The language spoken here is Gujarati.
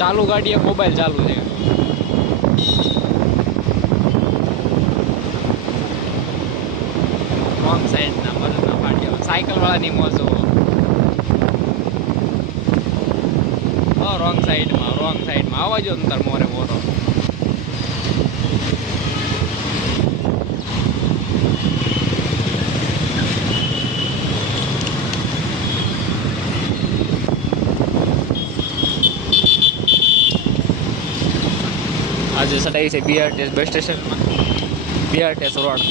ચાલુ ગાડીએ મોબાઈલ ચાલુ છે. રોંગ સાઈડ ના મદદના પાડ્યા સાયકલ વાળાની મોજો. રોંગ સાઈડમાં આવવા જો તાર મોરે મોરો. આજે સટાઈ છે બીઆરટીએસ બસ સ્ટેશનમાં, બીઆરટીએસ રોડ.